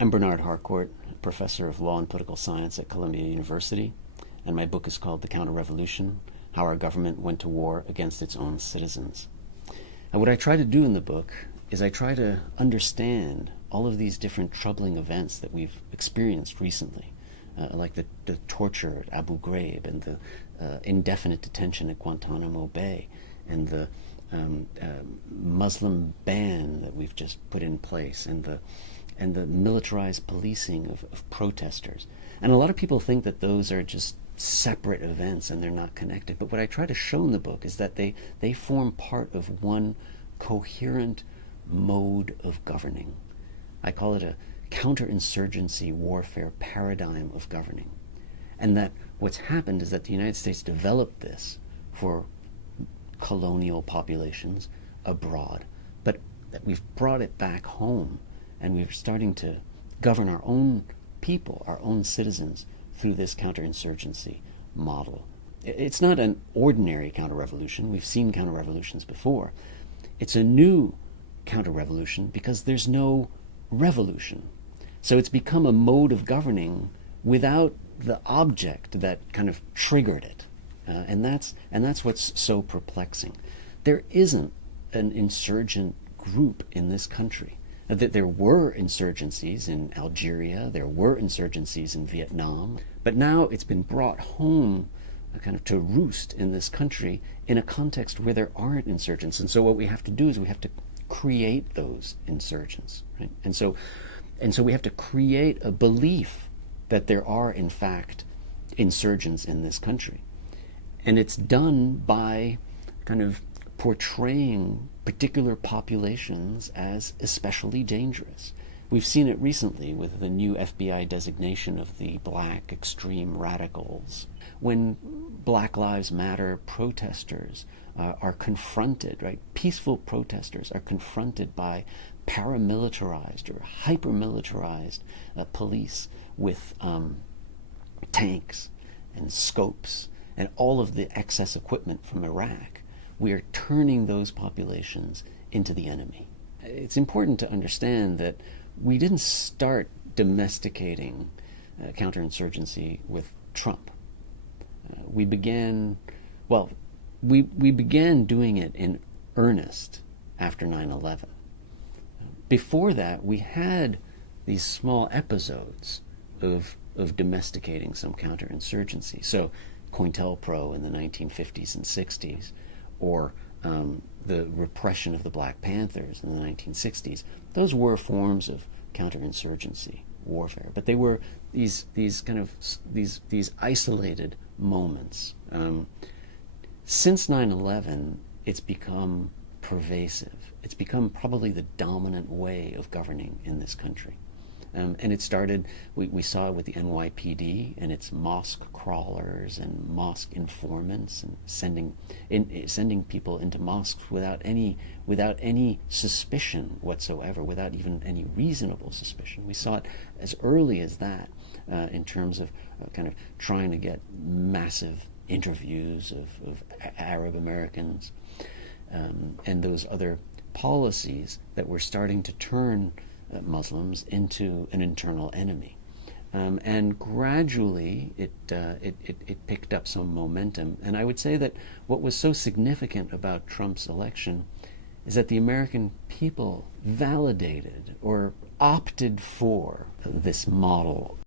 I'm Bernard Harcourt, professor of law and political science at Columbia University, and my book is called The Counterrevolution: How Our Government Went to War Against Its Own Citizens. And what I try to do in the book is I try to understand all of these different troubling events that we've experienced recently, like the torture at Abu Ghraib and the indefinite detention at Guantanamo Bay and the Muslim ban that we've just put in place and the militarized policing of protesters. And a lot of people think that those are just separate events and they're not connected. But what I try to show in the book is that they form part of one coherent mode of governing. I call it a counterinsurgency warfare paradigm of governing. And that what's happened is that the United States developed this for colonial populations abroad, but that we've brought it back home and we're starting to govern our own people, our own citizens, through this counterinsurgency model. It's not an ordinary counter-revolution. We've seen counter-revolutions before. It's a new counter-revolution because there's no revolution. So it's become a mode of governing without the object that kind of triggered it. And that's what's so perplexing. There isn't an insurgent group in this country. There were insurgencies in Algeria, there were insurgencies in Vietnam, but now it's been brought home kind of to roost in this country in a context where there aren't insurgents. And so what we have to do is we have to create those insurgents, right? And so we have to create a belief that there are in fact insurgents in this country. And it's done by kind of portraying particular populations as especially dangerous. We've seen it recently with the new FBI designation of the black extreme radicals. When Black Lives Matter protesters are confronted, right, peaceful protesters are confronted by paramilitarized or hyper-militarized police with tanks and scopes and all of the excess equipment from Iraq, we are turning those populations into the enemy. It's important to understand that we didn't start domesticating counterinsurgency with Trump. We began doing it in earnest after 9/11. Before that, we had these small episodes of domesticating some counterinsurgency. So COINTELPRO in the 1950s and 60s, or the repression of the Black Panthers in the 1960s, those were forms of counterinsurgency warfare, but they were these isolated moments. Since 9/11, it's become pervasive. It's become probably the dominant way of governing in this country. And it started, we saw it with the NYPD and its mosque crawlers and mosque informants and sending people into mosques without any suspicion whatsoever, without even any reasonable suspicion. We saw it as early as that in terms of kind of trying to get massive interviews of Arab Americans and those other policies that were starting to turn Muslims into an internal enemy. And gradually it picked up some momentum. And I would say that what was so significant about Trump's election is that the American people validated or opted for this model